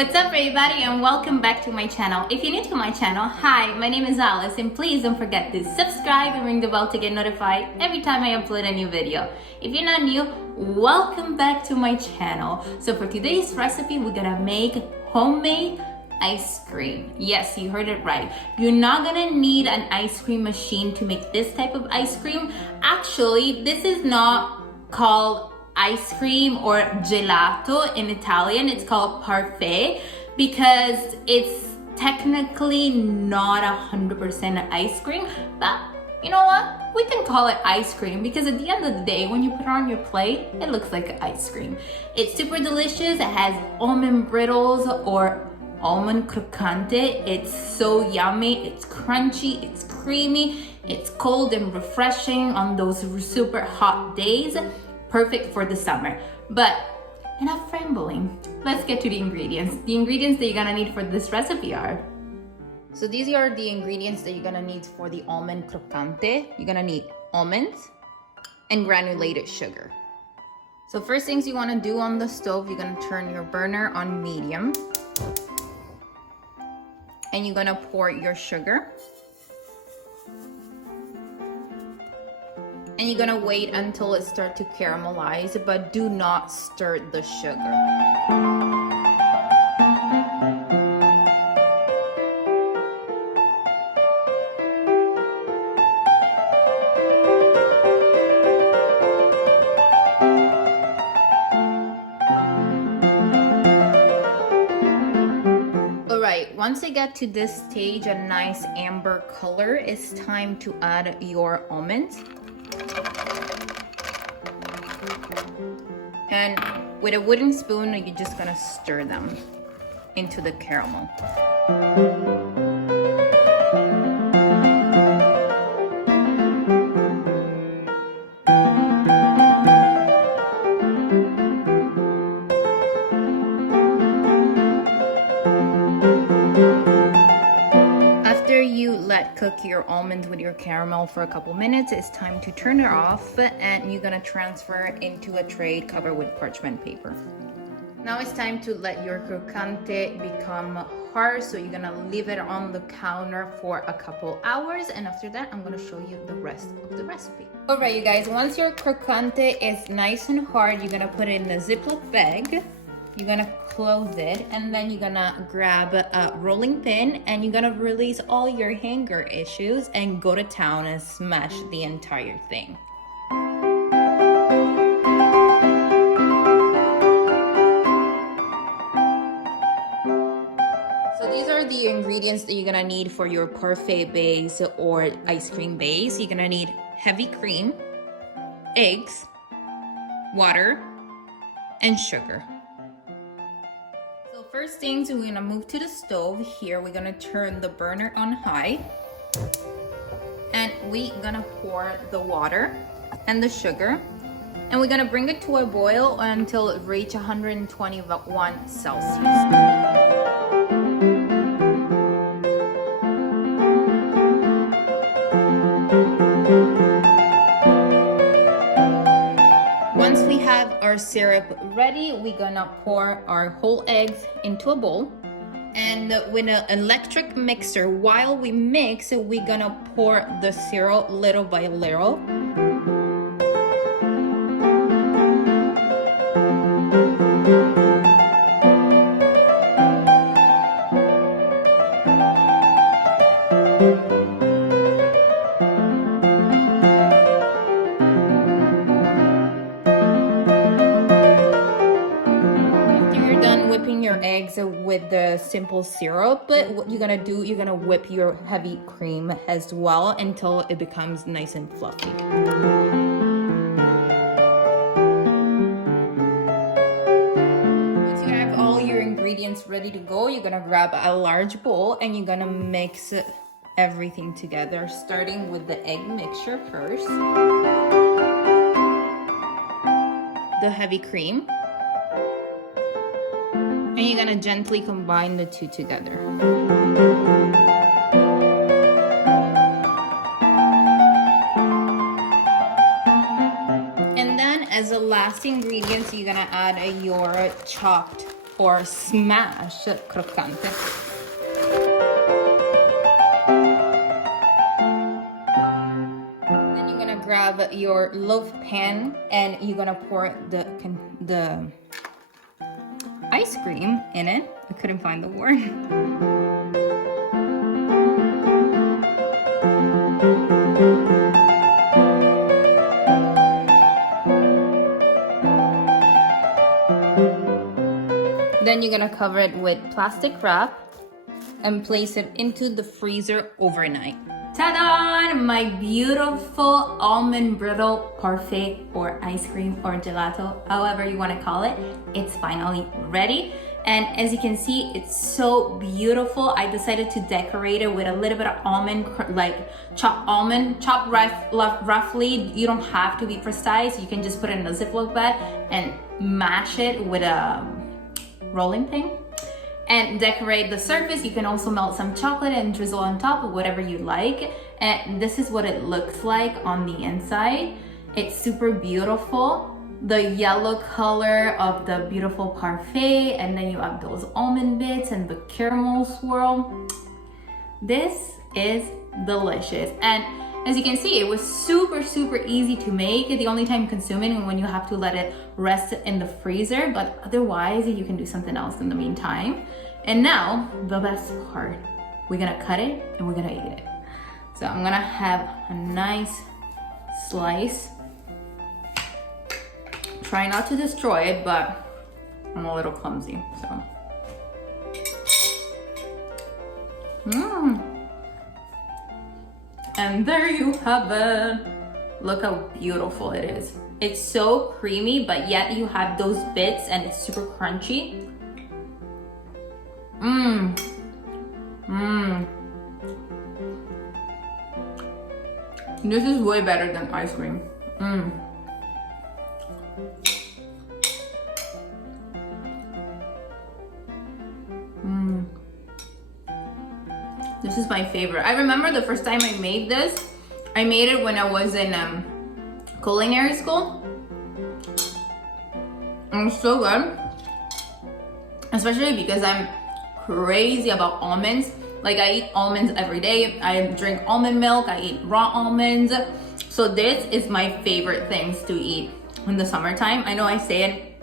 What's up everybody and welcome back to my channel. If you're new to my channel, hi, my name is Alice and please don't forget to subscribe and ring the bell to get notified every time I upload a new video. If you're not new, welcome back to my channel. So for today's recipe, we're gonna make homemade ice cream. Yes, you heard it right. You're not gonna need an ice cream machine to make this type of ice cream. Actually, this is not called ice cream or gelato in Italian. It's called parfait because it's technically not 100% ice cream, but you know what? We can call it ice cream because at the end of the day, when you put it on your plate, it looks like ice cream. It's super delicious. It has almond brittles or almond croccante. It's so yummy. It's crunchy. It's creamy. It's cold and refreshing on those super hot days. Perfect for the summer. But enough rambling. Let's get to the ingredients. The ingredients that you're gonna need for this recipe are. So these are the ingredients that you're gonna need for the almond croccante. You're gonna need almonds and granulated sugar. So first things you wanna do on the stove, you're gonna turn your burner on medium. And you're gonna pour your sugar. And you're gonna wait until it starts to caramelize, but do not stir the sugar. Alright, once it gets to this stage, a nice amber color, it's time to add your almonds. And with a wooden spoon, you're just gonna stir them into the caramel. After you let cook your almonds with your caramel for a couple minutes, it's time to turn it off and you're gonna transfer it into a tray covered with parchment paper. Now it's time to let your croccante become hard, so you're gonna leave it on the counter for a couple hours, and after that I'm gonna show you the rest of the recipe. Alright you guys, once your croccante is nice and hard, you're gonna put it in a Ziploc bag. You're gonna close it and then you're gonna grab a rolling pin and you're gonna release all your hanger issues and go to town and smash the entire thing. So these are the ingredients that you're gonna need for your parfait base or ice cream base. You're gonna need heavy cream, eggs, water, and sugar. First things, we're gonna move to the stove. Here we're gonna turn the burner on high and we're gonna pour the water and the sugar and we're gonna bring it to a boil until it reaches 121 Celsius. Once we have our syrup ready, we're gonna pour our whole eggs into a bowl. And with an electric mixer, while we mix, we're gonna pour the syrup little by little. Your eggs with the simple syrup, but what you're gonna do, you're gonna whip your heavy cream as well until it becomes nice and fluffy. Once you have all your ingredients ready to go, you're gonna grab a large bowl and you're gonna mix everything together, starting with the egg mixture first, the heavy cream, and you're gonna gently combine the two together. And then as the last ingredients, you're gonna add your chopped or smash croccante. Then you're gonna grab your loaf pan and you're gonna pour the ice cream in it. I couldn't find the word. Then you're gonna cover it with plastic wrap and place it into the freezer overnight. Ta-da! My beautiful almond brittle parfait or ice cream or gelato, however you want to call it, it's finally ready. And as you can see, it's so beautiful. I decided to decorate it with a little bit of almond, like chopped roughly. You don't have to be precise. You can just put it in a Ziploc bag and mash it with a rolling pin and decorate the surface. You can also melt some chocolate and drizzle on top of whatever you like. And this is what it looks like on the inside. It's super beautiful. The yellow color of the beautiful parfait, and then you have those almond bits and the caramel swirl. This is delicious. And as you can see, it was super easy to make. The only time consuming is when you have to let it rest in the freezer, but otherwise you can do something else in the meantime. And now the best part, we're gonna cut it and we're gonna eat it. So I'm gonna have a nice slice. Try not to destroy it, but I'm a little clumsy, so. And there you have it. Look how beautiful it is. It's so creamy, but yet you have those bits and it's super crunchy. This is way better than ice cream. This is my favorite. I remember the first time I made this. I made it when I was in culinary school. It was so good. Especially because I'm crazy about almonds. Like I eat almonds every day. I drink almond milk. I eat raw almonds. So this is my favorite things to eat in the summertime. I know I say it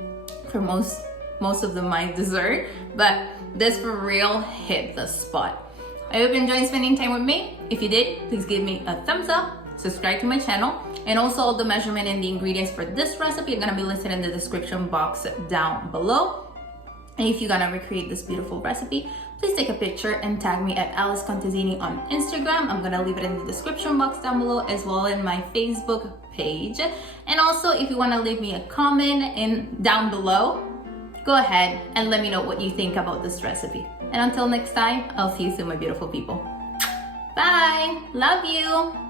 for most of my dessert, but this for real hit the spot. I hope you enjoyed spending time with me. If you did, please give me a thumbs up, subscribe to my channel, and also all the measurement and the ingredients for this recipe are gonna be listed in the description box down below. And if you're gonna recreate this beautiful recipe, please take a picture and tag me at Alice Contesini on Instagram. I'm gonna leave it in the description box down below, as well in my Facebook page. And also, if you wanna leave me a comment down below, go ahead and let me know what you think about this recipe. And until next time, I'll see you soon, my beautiful people. Bye, love you.